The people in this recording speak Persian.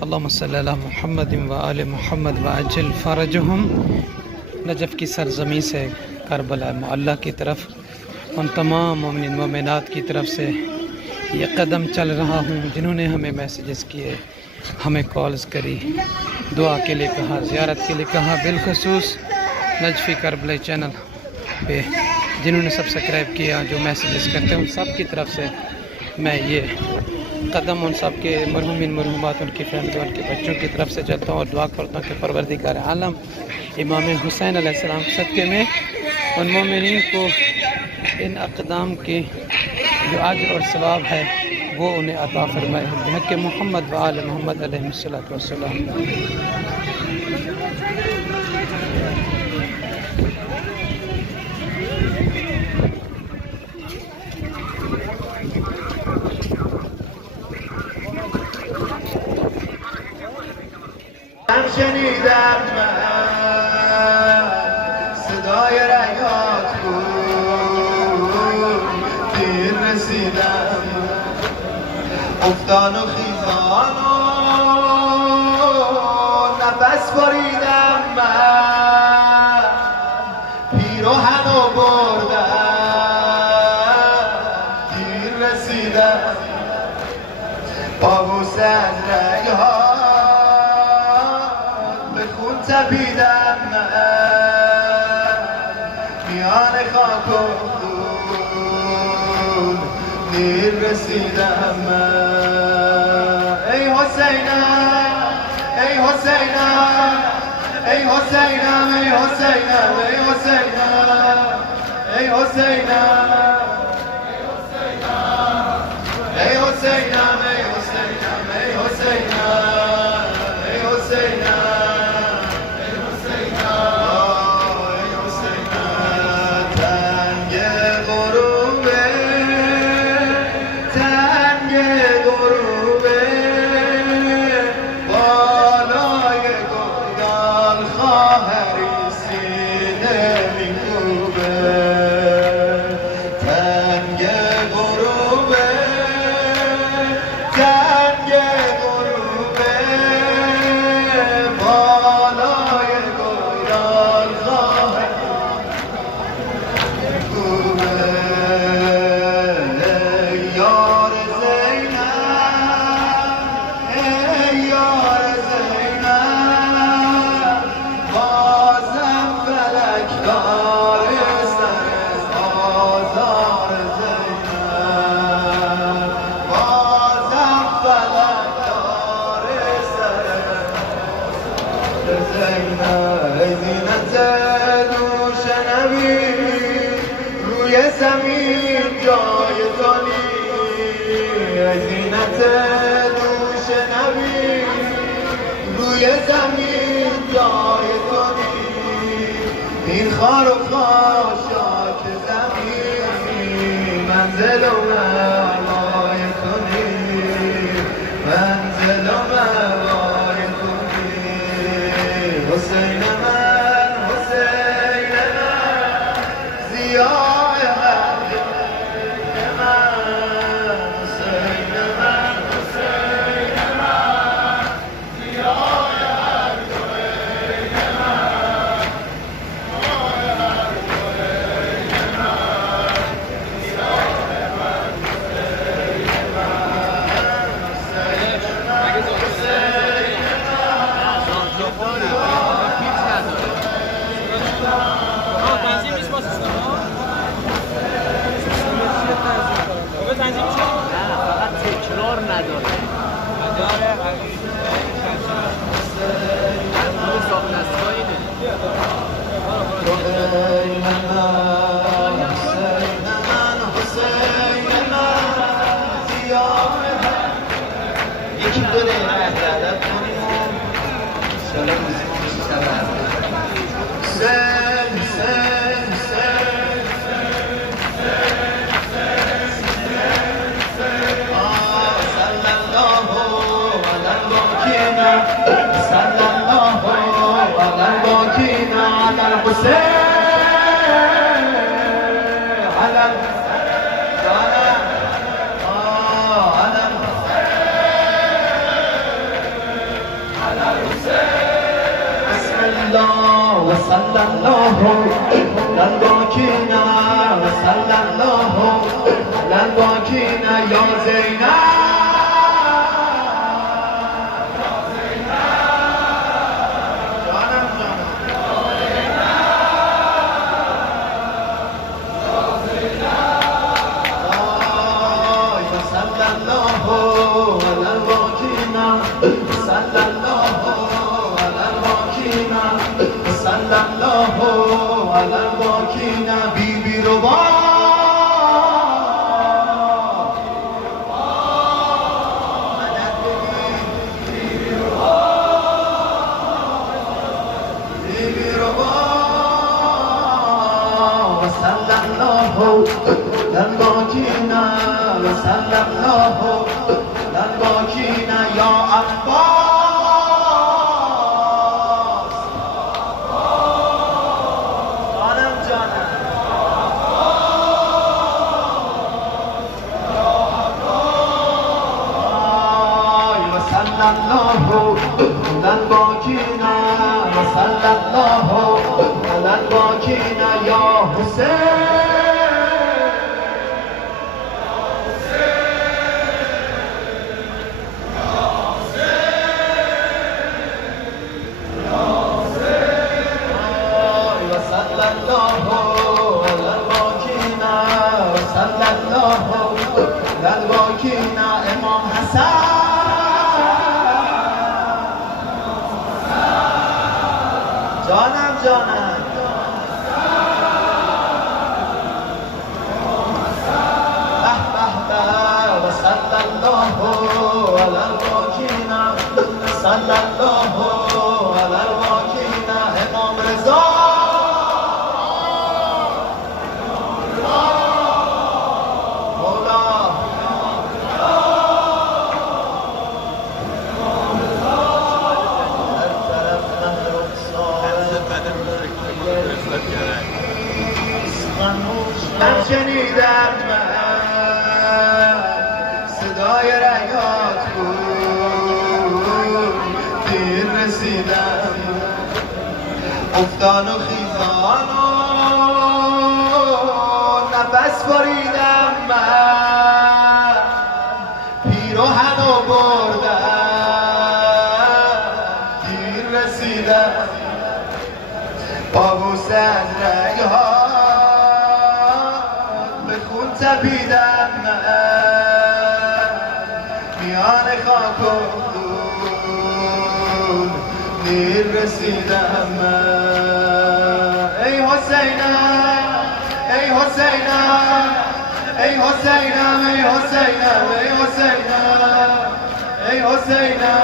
अल्लाहुम्मा सल्ली अला मुहम्मद व आले मोहम्मद व अज्जिल फ़रजहुम। नजफ़ की सरज़मीं से करबला मुअल्ला की तरफ उन तमाम मोमिन मोमिनात की तरफ से ये कदम चल रहा हूँ जिन्होंने हमें मैसेजेस किए, हमें कॉल्स करी, दुआ के लिए कहा, ज़ियारत के लिए कहा। बिलखसूस नजफ़ी करबला चैनल पे जिन्होंने सब्सक्राइब किया, जो मैसेजेस करते हैं, उन सब की तरफ से मैं ये कदम उन सब के मरहूमिन मरहूमात, उनकी फैमिली, उनके बच्चों की तरफ से चलता हूँ और दुआ करता हूँ कि परवरदिगार आलम इमाम हुसैन अलैहिस्सलाम सदक़े में उन मोमिनीन को इन अक़दाम के जो अज्र और सवाब है वो उन्हें अता फरमाए बहक़ मोहम्मद व आले मोहम्मद अलैहिस्सलातु वस्सलाम। شنیدم من صدای رگات بود، دیر رسیدم افتان و خیزان و نفس بریدم من، پیراهن و بردم دیر رسیدم با بوسه از رگها تپیدم من میان خاک و خون، دیر رسیدم من. ای حسینم ای حسینم ای حسینم ای حسینم ای حسینم ای حسینم ای حسینم ای حسینم ای حسینم ای حسینم زمین جای تو نیست، زینت دوش نبی روی زمین جای تو نیست، این خار و خاشاک زمین منزل و موای تو نیست، منزل و موای تو نیست. حسین من حسین من زیاد وصلى الله على الباكين وصلى الله على الباكين يا زينب بیبی رو با بیبی رو با وصلی الله للباکینا وصلی الله للباکینا یا عباس جانم وصلى الله على الباكين وصلى الله على الباكين يا حسين وصلى الله على الباكين وصلى الله على الباكين امام حسن جانم جانم وصلى الله على الباكين صلى الله على الباكين امام رضا من شنیدم صدای رگات بود دیر رسیدم افتان و خیزان و نفس بریدم من پیراهن و بردم دیر رسیدم با بوسه از رگها تپیدم میان خاک و خون دیر رسیدم ای حسینم ای حسینم ای حسینم ای حسینم ای حسینم ای حسینم